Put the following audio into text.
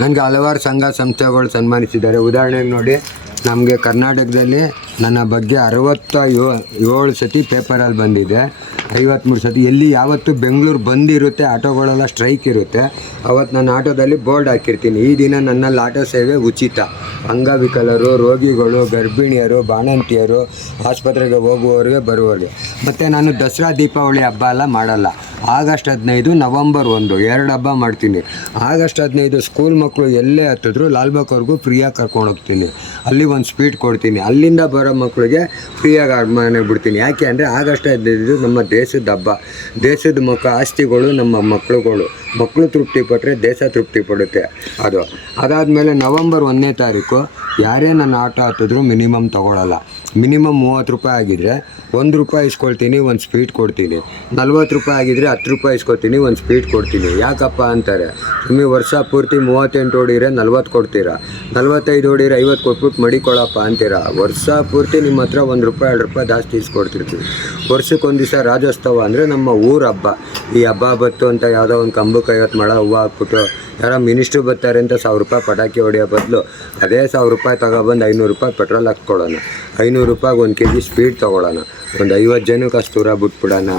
ನನಗೆ ಹಲವಾರು ಸಂಘ ಸಂಸ್ಥೆಗಳು ಸನ್ಮಾನಿಸಿದ್ದಾರೆ. ಉದಾಹರಣೆಗೆ ನೋಡಿ, ನಮಗೆ ಕರ್ನಾಟಕದಲ್ಲಿ ನನ್ನ ಬಗ್ಗೆ 67 ಸತಿ ಪೇಪರಲ್ಲಿ ಬಂದಿದೆ, 53 ಸತಿ. ಎಲ್ಲಿ ಯಾವತ್ತು ಬೆಂಗಳೂರು ಬಂದಿರುತ್ತೆ, ಆಟೋಗಳೆಲ್ಲ ಸ್ಟ್ರೈಕ್ ಇರುತ್ತೆ, ಅವತ್ತು ನಾನು ಆಟೋದಲ್ಲಿ ಬೋರ್ಡ್ ಹಾಕಿರ್ತೀನಿ, ಈ ದಿನ ನನ್ನಲ್ಲಿ ಆಟೋ ಸೇವೆ ಉಚಿತ. ಅಂಗವಿಕಲರು, ರೋಗಿಗಳು, ಗರ್ಭಿಣಿಯರು, ಬಾಣಂತಿಯರು, ಆಸ್ಪತ್ರೆಗೆ ಹೋಗುವವರಿಗೆ ಬರುವವರಿಗೆ. ಮತ್ತು ನಾನು ದಸರಾ ದೀಪಾವಳಿ ಹಬ್ಬ ಎಲ್ಲ ಮಾಡಲ್ಲ. ಆಗಸ್ಟ್ 15, ನವಂಬರ್ 1 2 ಹಬ್ಬ ಮಾಡ್ತೀನಿ. ಆಗಸ್ಟ್ 15 ಸ್ಕೂಲ್ ಮಕ್ಕಳು ಎಲ್ಲೇ ಹತ್ತಿದ್ರು ಲಾಲ್ಬಾಗ್ವರೆಗೂ ಫ್ರೀಯಾಗಿ ಕರ್ಕೊಂಡು ಹೋಗ್ತೀನಿ. ಅಲ್ಲಿ ಒಂದು ಸ್ವೀಟ್ ಕೊಡ್ತೀನಿ. ಅಲ್ಲಿಂದ ಬರೋ ಮಕ್ಕಳಿಗೆ ಫ್ರೀಯಾಗಿ ಮನೆಗೆ ಬಿಡ್ತೀನಿ. ಯಾಕೆ ಅಂದರೆ ಆಗಸ್ಟ್ 15 ನಮ್ಮ ದೇಶದ ಹಬ್ಬ. ದೇಶದ ಆಸ್ತಿಗಳು ನಮ್ಮ ಮಕ್ಕಳು ತೃಪ್ತಿ ಪಟ್ಟರೆ ದೇಶ ತೃಪ್ತಿ ಪಡುತ್ತೆ. ಅದಾದಮೇಲೆ ನವಂಬರ್ 1ನೇ ತಾರೀಕು ಯಾರೇ ನನ್ನ ಆಟೋ ಹತ್ತಿದ್ರು ಮಿನಿಮಮ್ ತೊಗೊಳ್ಳಲ್ಲ. ಮಿನಿಮಮ್ 30 ರೂಪಾಯಿ ಆಗಿದ್ದರೆ 1 ರೂಪಾಯಿ ಇಸ್ಕೊಳ್ತೀನಿ, ಒಂದು ಸ್ವೀಟ್ ಕೊಡ್ತೀನಿ. 40 ರೂಪಾಯಿ ಆಗಿದ್ದರೆ 10 ರೂಪಾಯಿ ಇಸ್ಕೊಳ್ತೀನಿ, ಒಂದು ಸ್ವೀಟ್ ಕೊಡ್ತೀನಿ. ಯಾಕಪ್ಪ ಅಂತಾರೆ, ನಿಮಗೆ ವರ್ಷ ಪೂರ್ತಿ 38 ಹೊಡಿರೆ 40 ಕೊಡ್ತೀರಾ, 45 ಹೊಡಿರೆ 50 ಕೊಟ್ಬಿಟ್ಟು ಮಡಿಕೊಳ್ಳಪ್ಪ ಅಂತೀರಾ. ವರ್ಷ ಪೂರ್ತಿ ನಿಮ್ಮ ಹತ್ರ 1 ರೂಪಾಯಿ 2 ರೂಪಾಯಿ ಜಾಸ್ತಿ ಇಸ್ಕೊಡ್ತಿರ್ತೀವಿ. ವರ್ಷಕ್ಕೊಂದು ದಿವಸ ರಾಜ್ಯೋತ್ಸವ ಅಂದರೆ ನಮ್ಮ ಊರ ಹಬ್ಬ. ಈ ಹಬ್ಬ ಬತ್ತು ಅಂತ ಯಾವುದೋ ಒಂದು ಕಂಬಕ್ಕೆ 50 ಮೊಳ ಹೂವು ಹಾಕ್ಬಿಟ್ಟು ಯಾರೋ ಮಿನಿಸ್ಟ್ರು ಬರ್ತಾರೆ ಅಂತ 1000 ರೂಪಾಯಿ ಪಟಾಕಿ ಹೊಡೆಯೋ ಬದಲು ಅದೇ 1000 ರೂಪಾಯಿ ತಗೊಬಂದು 500 ರೂಪಾಯಿ ಪೆಟ್ರೋಲ್ ಹಾಕ್ಕೊಡೋಣ, 500 ರೂಪಾಯಿಗೆ 1 kg ಸ್ವೀಟ್ ತೊಗೊಳ್ಳೋಣ, ಒಂದು 50 ಜನಕ್ಕೆ ಅಷ್ಟು ದೂರ ಬಿಟ್ಬಿಡೋಣ.